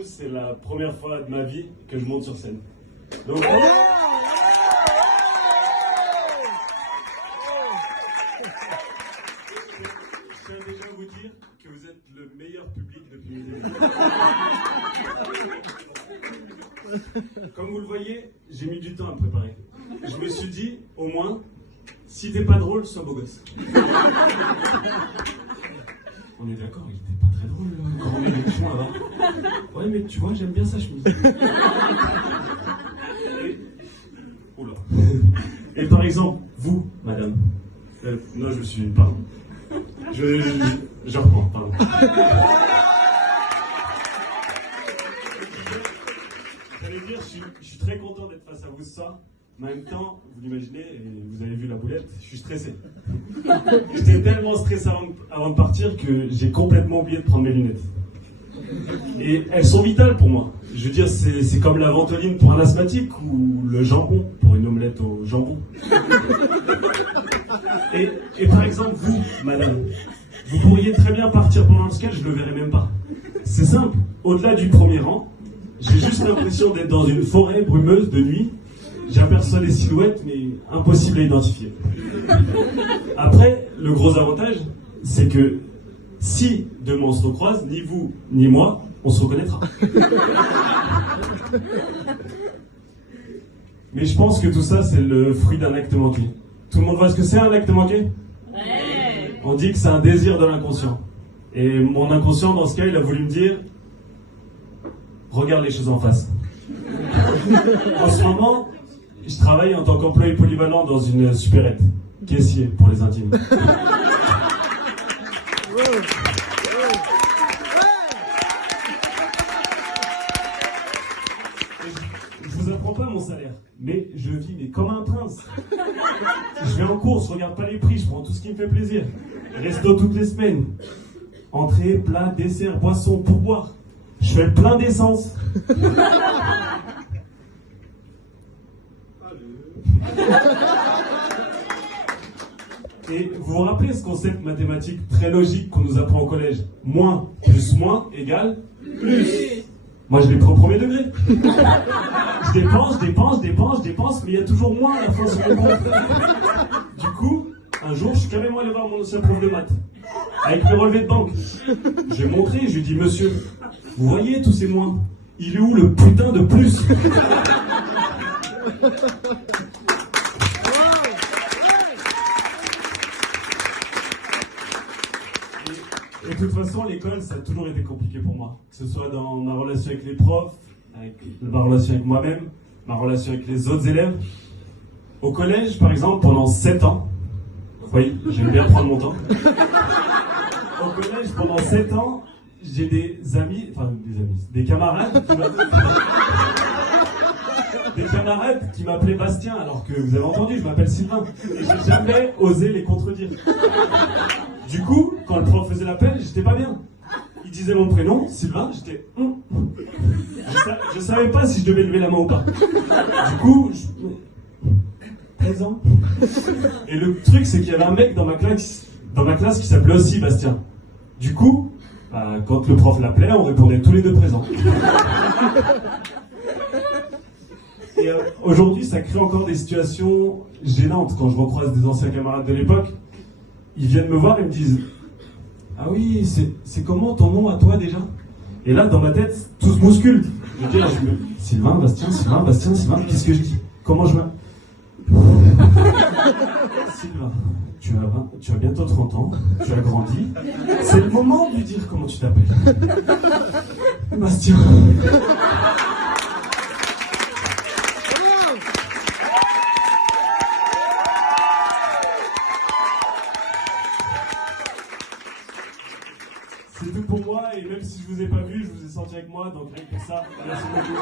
coup, c'est la première fois de ma vie que je monte sur scène. Donc, je tiens déjà à vous dire que vous êtes le meilleur public depuis mes débuts. Comme vous le voyez, j'ai mis du temps à me préparer. Je me suis dit, au moins, si t'es pas drôle, sois beau gosse. On est d'accord, il était pas très drôle, quand on met les bouchons avant. Ouais, mais tu vois, j'aime bien sa chemise. Oula. Et par exemple, vous, madame. Non, je suis. Pardon. Je reprends, pardon. J'allais dire, je suis très content d'être face à vous ce soir. Mais en même temps, vous l'imaginez, et vous avez vu la boulette, je suis stressé. J'étais tellement stressé avant de partir que j'ai complètement oublié de prendre mes lunettes. Et elles sont vitales pour moi. Je veux dire, c'est comme la ventoline pour un asthmatique ou le jambon pour une omelette au jambon. Et par exemple, vous, madame, vous pourriez très bien partir pendant le sketch, je le verrai même pas. C'est simple, au-delà du premier rang, j'ai juste l'impression d'être dans une forêt brumeuse de nuit. J'aperçois des silhouettes, mais impossible à identifier. Après, le gros avantage, c'est que si demain on se recroise, ni vous, ni moi, on se reconnaîtra. Mais je pense que tout ça, c'est le fruit d'un acte manqué. Tout le monde voit ce que c'est un acte manqué ? Ouais. On dit que c'est un désir de l'inconscient. Et mon inconscient, dans ce cas, il a voulu me dire « Regarde les choses en face ». En ce moment, je travaille en tant qu'employé polyvalent dans une supérette, caissier pour les intimes. Je vous apprends pas mon salaire, mais je vis comme un prince. Je vais en course, je regarde pas les prix, je prends tout ce qui me fait plaisir. Resto toutes les semaines. Entrée, plat, dessert, boisson, pourboire. Je fais le plein d'essence. Et vous vous rappelez ce concept mathématique très logique qu'on nous apprend au collège ? Moins plus moins égale plus. Moi je l'ai pris au premier degré. Je dépense, mais il y a toujours moins à la fin sur le compte. Du coup, un jour, je suis carrément allé voir mon ancien prof de maths, avec mes relevés de banque. Je lui ai montré, je lui ai dit, monsieur, vous voyez tous ces moins ? Il est où le putain de plus ? Et de toute façon, l'école, ça a toujours été compliqué pour moi. Que ce soit dans ma relation avec les profs, ma relation avec moi-même, ma relation avec les autres élèves. Au collège, par exemple, pendant 7 ans, oui, j'aime bien prendre mon temps. Au collège, pendant 7 ans, j'ai des camarades qui m'appelaient Bastien, alors que vous avez entendu, je m'appelle Sylvain. Et j'ai jamais osé les contredire. Du coup, quand le prof faisait l'appel, j'étais pas bien. Il disait mon prénom, Sylvain, j'étais... Je savais pas si je devais lever la main ou pas. Du coup, présent. Et le truc, c'est qu'il y avait un mec dans ma classe qui s'appelait aussi Bastien. Du coup, quand le prof l'appelait, on répondait tous les deux présents. Et aujourd'hui, ça crée encore des situations gênantes quand je recroise des anciens camarades de l'époque. Ils viennent me voir et me disent « Ah oui, c'est comment ton nom à toi déjà ?» Et là, dans ma tête, tout se bouscule. Je veux dire, Sylvain, Bastien, qu'est-ce que je dis ? Comment je m'appelle ? Sylvain, tu as bientôt 30 ans, tu as grandi. C'est le moment de lui dire comment tu t'appelles. Bastien. C'est tout pour moi, et même si je vous ai pas vu, je vous ai senti avec moi, donc rien que pour ça, merci beaucoup.